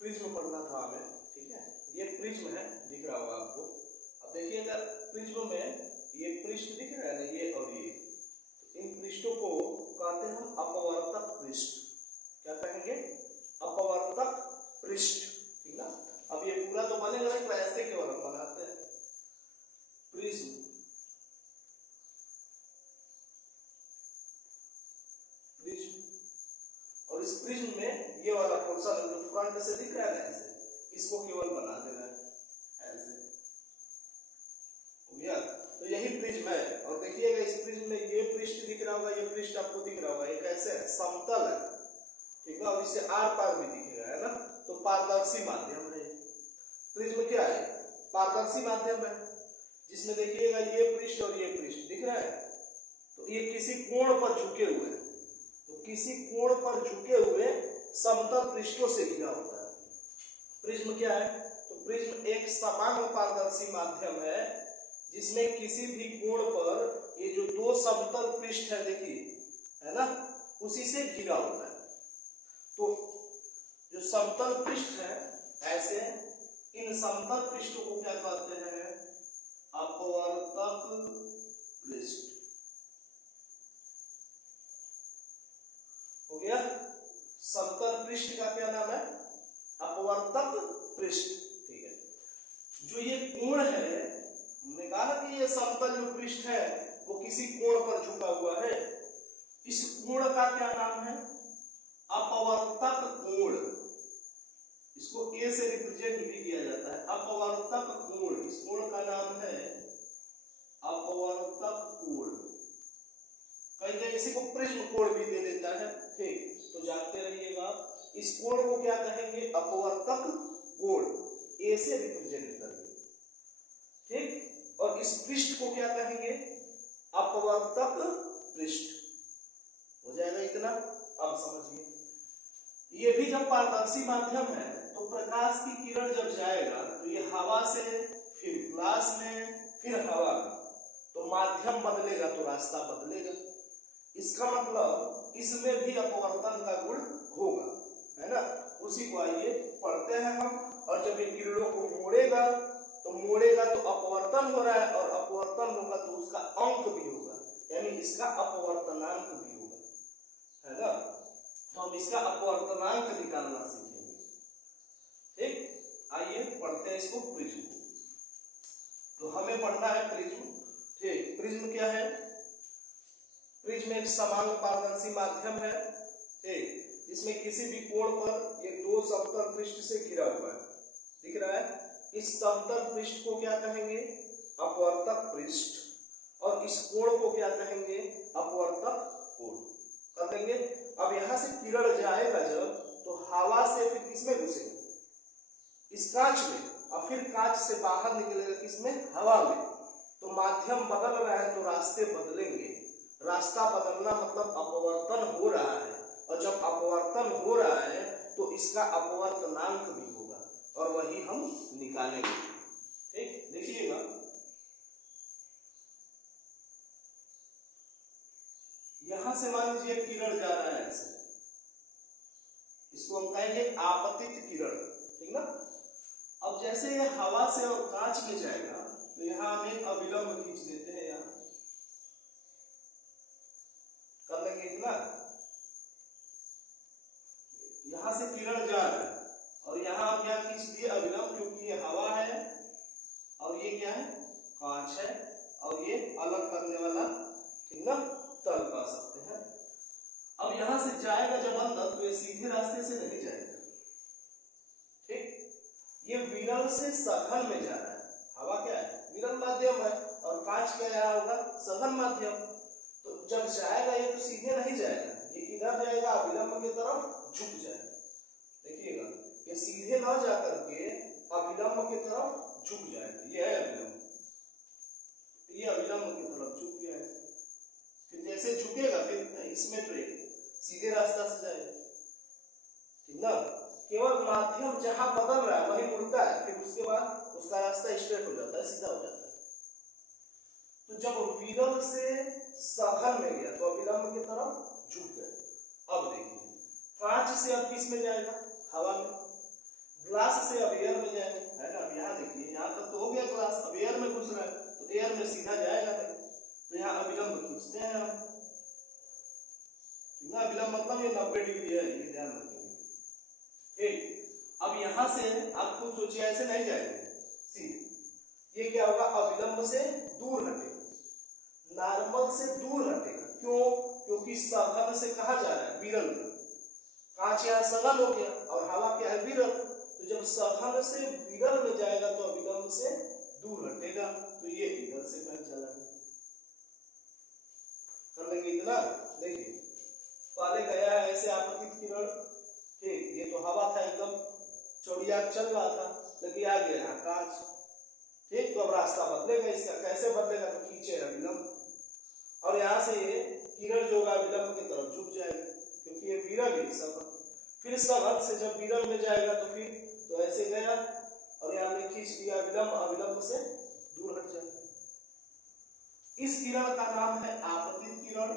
Prism पढ़ना था हमें, ठीक है। ये प्रिज्म है, दिख रहा होगा आपको। अब देखिए अगर प्रिज्म में ये पृष्ठ दिख रहा है ना, ये और ये, इन पृष्ठों को कहते हैं हम अपवर्तक पृष्ठ। क्या कहेंगे? अपवर्तक पृष्ठ, ठीक ना। अब ये पूरा तो बनेगा नहीं, तो ऐसे केवल हम बनाते हैं प्रिज्म। और इस प्रिज्म में ये वाला पोर्शन जो फ्रंट से दिख रहा है ना, ऐसे इसको केवल बना देना है, ऐसे हो गया। तो यही प्रिज्म है। और देखिएगा इस प्रिज्म में ये पृष्ठ दिख रहा होगा, ये पृष्ठ आपको दिख रहा होगा, ये कैसे है? समतल है, ठीक है। और इससे आर पार भी दिख रहा है ना, तो पारदर्शी माध्यम है। प्रिज्म क्या है? पारदर्शी माध्यम है, जिसमें देखिएगा ये पृष्ठ और ये पृष्ठ दिख रहा है, तो ये किसी कोण पर झुके हुए हैं, तो किसी कोण पर झुके हुए समतल पृष्ठों से घिरा होता है। प्रिज्म क्या है? तो प्रिज्म एक समान पारदर्शी माध्यम है, जिसमें किसी भी कोण पर ये जो दो समतल पृष्ठ है, देखिए, है ना, उसी से घिरा होता है। तो जो समतल पृष्ठ है, ऐसे इन समतल पृष्ठों को क्या कहते हैं? अपवर्तक पृष्ठ। हो गया। समतल पृष्ठ का क्या नाम है? अपवर्तक पृष्ठ, ठीक है। जो ये कोण है, हमने कहा ना कि ये समतल जो पृष्ठ है वो किसी कोण पर झुका हुआ है, इस कोण का क्या नाम है? अपवर्तक कोण। इसको ए से रिप्रेजेंट भी किया जाता है, अपवर्तक कोण। इस कोण का नाम है अपवर्तक कोण। कहीं इसी को प्रिज्म कोण भी दे देता है, ठीक। तो जानते रहिएगा इस कोण को क्या कहेंगे? अपवर्तक कोण, ए से रिप्रेजेंट करेंगे, ठीक। और इस पृष्ठ को क्या कहेंगे? अपवर्तक पृष्ठ। हो जाएगा इतना। अब समझिए, ये भी जब पारदर्शी माध्यम है, तो प्रकाश की किरण जब जाएगा तो ये हवा से, फिर ग्लास में, फिर हवा में, तो माध्यम बदलेगा तो रास्ता बदलेगा। इसका मतलब इसमें भी अपवर्तन का गुण होगा, है ना। उसी को आइए पढ़ते हैं हम। और जब ये किरणों को मोड़ेगा तो अपवर्तन हो रहा है, और अपवर्तन होगा तो उसका अंक भी होगा, यानी इसका अपवर्तनांक भी होगा, है ना। तो हम इसका अपवर्तनांक निकालना सीखेंगे, ठीक। आइए पढ़ते हैं इसको, प्रिज्म को। तो हमें पढ़ना है प्रिज्म, ठीक। प्रिज्म क्या है? प्रिज्म एक समान पारदर्शी माध्यम है, ठीक, जिसमें किसी भी कोण पर ये दो समतल पृष्ठ से घिरा हुआ है, दिख रहा है। इस समतल पृष्ठ को क्या कहेंगे? अपवर्तक पृष्ठ। और इस कोण को क्या कहेंगे? अपवर्तक कोण। कर देंगे। अब यहां से किरण जाएगा जब, तो हवा से फिर किसमें घुसेगा? इस कांच में, और फिर कांच से बाहर निकलेगा किसमें? हवा में। तो माध्यम बदल रहा है तो रास्ते बदलेंगे। रास्ता बदलना मतलब अपवर्तन हो रहा है, और जब अपवर्तन हो रहा है तो इसका अपवर्तनांक भी होगा, और वही हम निकालेंगे, ठीक। देखिएगा, यहां से मान लीजिए किरण जा रहा है ऐसे, इसको हम कहेंगे आपतित किरण, ठीक ना। अब जैसे ये हवा से और कांच में जाएगा, तो यहां हम एक अविलंब खींच देते हैं, यहां कर लेंगे इतना। यहां से किरण जा रहा है, और यहां हम क्या खींच दिए? अविलंब, क्योंकि ये हवा है और ये क्या है? कांच है, और ये अलग करने वाला, ठीक ना, तल कह सकते हैं। अब यहां से जाएगा जब अंदर, तो ये सीधे रास्ते से नहीं जाएगा, ठीक। ये विरल से सघन में जा रहा है। हवा क्या है? विरल माध्यम है, और कांच क्या यहां होगा? सघन माध्यम। तो जब जाएगा ये तो सीधे नहीं जाएगा, ये किधर जाएगा? अविलंब की तरफ झुक जाएगा। देखिएगा, ये सीधे ना जाकर के अविलंब की तरफ झुक जाएगा। ये है अविलंब, ये अविलंब की तरफ झुक गया है। फिर जैसे झुकेगा, फिर इसमें तो सीधे रास्ता से जाएगा, ठीक ना। केवल माध्यम जहां बदल रहा है वही मुड़ता है, फिर उसके बाद उसका रास्ता स्ट्रेट हो जाता है, सीधा हो जाता है। तो जब विरल से सघन में गया, तो अविलंब की तरफ झुक गया। अब देखिए, कांच से अब किस में जाएगा? हवा में। ग्लास से अब एयर में जाएगा, है ना। अब यहाँ देखिए, यहाँ तक तो हो गया ग्लास, अब एयर में घुस रहा है तो एयर में सीधा जाएगा नहीं, तो यहाँ अविलंब खींचते हैं हम, ठीक है। अविलंब मतलब ये 90 डिग्री है, ये ध्यान रखेंगे, ठीक। अब यहाँ से आप खुद सोचिए, ऐसे नहीं जाएंगे सीधे, ये क्या होगा, अविलंब से दूर हटेगा, नॉर्मल से दूर हटेगा। क्यों? क्योंकि सघन से कहा जा रहा है विरल में, कांच यहाँ सघन हो गया और हवा क्या है, विरल। तो जब सघन से विरल में जाएगा तो अविलंब से दूर हटेगा, तो ये इधर से कहीं चला गया। कर लेंगे इतना। देखिए पहले गया है ऐसे आपतित किरण, ठीक, ये तो हवा था, एकदम चौड़िया चल रहा था, लेकिन आ गया यहाँ कांच, ठीक। तो अब रास्ता बदलेगा इसका, कैसे बदलेगा, तो खींचे अविलंब, और यहाँ से ये किरण जो होगा विलंब की तरफ झुक जाएगा, क्योंकि ये विरल है सब। फिर सघन से जब विरल में जाएगा तो फिर तो ऐसे गया और यहाँ में खींच दिया विलंब, अविलंब से दूर हट जाएगा। इस किरण का नाम है आपतित किरण।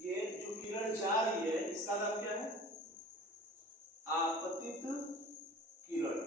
ये जो किरण जा रही है इसका नाम क्या है, आपतित किरण,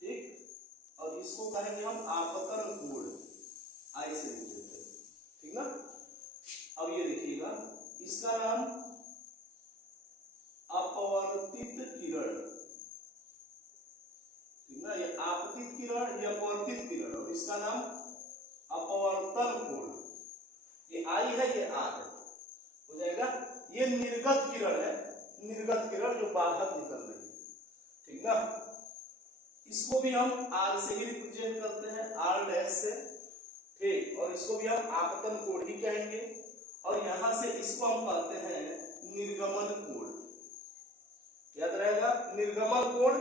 ठीक। और इसको कहेंगे हम आपतन कोण, आई से लिख देते हैं, ठीक ना। अब ये देखिएगा, इसका नाम अपवर्तित किरण, ठीक ना। ये आपतित किरण, ये अपवर्तित किरण, और इसका नाम अपवर्तन कोण। ये आई है, ये आर है, हो जाएगा। ये निर्गत किरण है, निर्गत किरण जो बाहर निकल रही है, ठीक ना। इसको भी हम आर से ही रिप्रेजेंट करते हैं, आर डैश से, ठीक। और इसको भी हम आपतन कोण ही कहेंगे, और यहां से इसको हम कहते हैं निर्गमन कोण, याद रहेगा, निर्गमन कोण,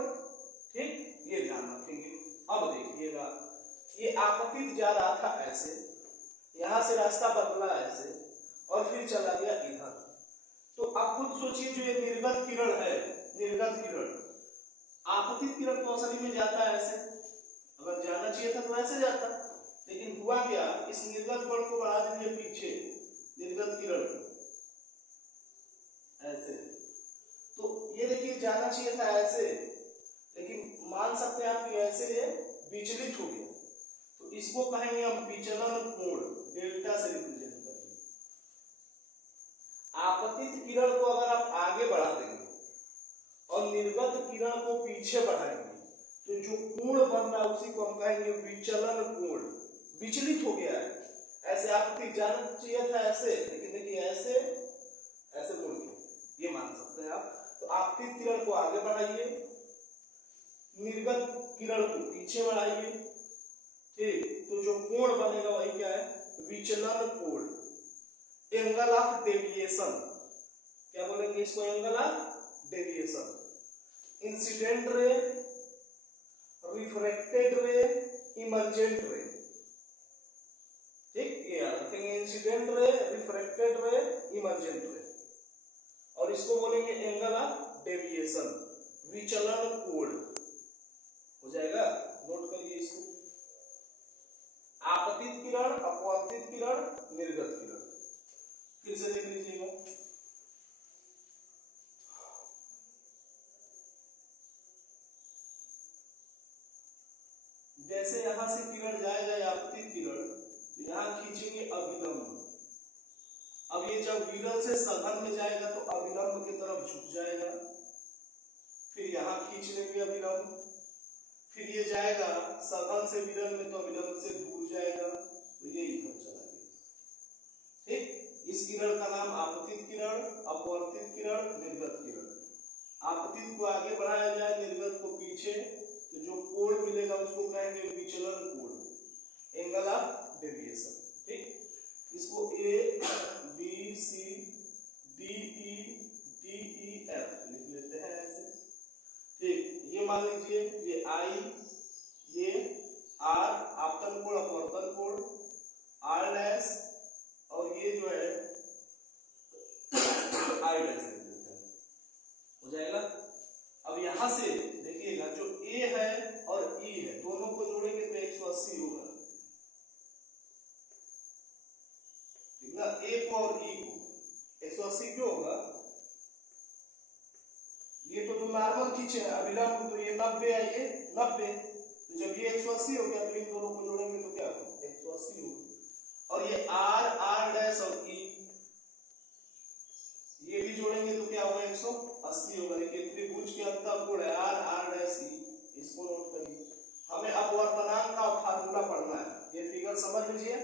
ठीक। ये ध्यान रखेंगे। अब देखिएगा, ये आपतित जा रहा था ऐसे, यहां से रास्ता बदला ऐसे और फिर चला गया इधर। तो आप खुद सोचिए, जो ये निर्गत किरण है, निर्गत किरण, आपतित किरण तो असली में जाता है ऐसे, अगर जाना चाहिए था तो ऐसे जाता, लेकिन हुआ क्या, इस निर्गत कोण को बढ़ा दीजिए पीछे, निर्गत किरण ऐसे, तो ये देखिए जाना चाहिए था ऐसे, लेकिन मान सकते हैं आप कि ऐसे ये विचलित हो गया, तो इसको कहेंगे हम विचलन कोण, डेल्टा से रिप्रेजेंट करेंगे। आपतित किरण को अगर आप आगे बढ़ा देंगे और निर्गत किरण को पीछे बढ़ाएंगे, तो जो कोण बन रहा है उसी को हम कहेंगे विचलन कोण, विचलित हो गया है। ऐसे आपतित जाना चाहिए था ऐसे, लेकिन देखिए ऐसे ऐसे मुड़ गया, ये मान सकते हैं आप। तो आपतित किरण को आगे बढ़ाइए, निर्गत किरण को पीछे बढ़ाइए, ठीक। तो जो कोण बनेगा वही क्या है, विचलन कोण, एंगल ऑफ डेविएशन, क्या बोलेंगे इसको, angle of deviation. Incident ray, refracted रे, इमर्जेंट रे, ठीक, ये याद रखेंगे, इंसिडेंट रे, रिफ्रैक्टेड रे, इमर्जेंट रे, और इसको बोलेंगे एंगल ऑफ डेविएशन, विचलन कोण, हो जाएगा। नोट करिए इसको, आपतित किरण, अपवर्तित किरण, निर्गत किरण। फिर से देख लीजिएगा, जैसे यहां से किरण जाए आपतित किरण, तो यहां खींचेंगे अविलंब। अब ये जब विरल से सघन में जाएगा तो अविलंब की तरफ झुक जाएगा, फिर यहां खींच लेंगे अविलंब, फिर ये जाएगा सघन से विरल में तो अविलंब से दूर जाएगा, तो ये इधर चला गया, ठीक। इस किरण का नाम आपतित किरण, अपवर्तित किरण, निर्गत किरण। आपतित को आगे बढ़ाया जाए, निर्गत को पीछे, तो जो कोण मिलेगा उसको कहेंगे विचलन कोण, एंगल ऑफ डेविएशन, ठीक। इसको A B C D E F लिख लेते हैं ऐसे, ठीक। ये मान लीजिए, ये आई, ये आर, आपतन कोण, अपवर्तन कोण, आर डैश, और ये जो है आई डैश लिख देते हैं, हो जाएगा। अब यहां से देखिएगा, जो ए है और ई 180 क्यों होगा, ये तो नॉर्मल खींचे है अभिलंब, तो ये 90 है, ये 90, तो जब ये 180 हो गया तो इन दोनों को जोड़ेंगे तो क्या होगा 180 होगा। और ये R डैश और E ये भी जोड़ेंगे तो क्या होगा 180 होगा। देखिए त्रिभुज के अंतःकोण है R डैश E, इसको नोट करिए। हमें अपवर्तनांक का फार्मूला पढ़ना है, ये फिगर समझ लीजिए।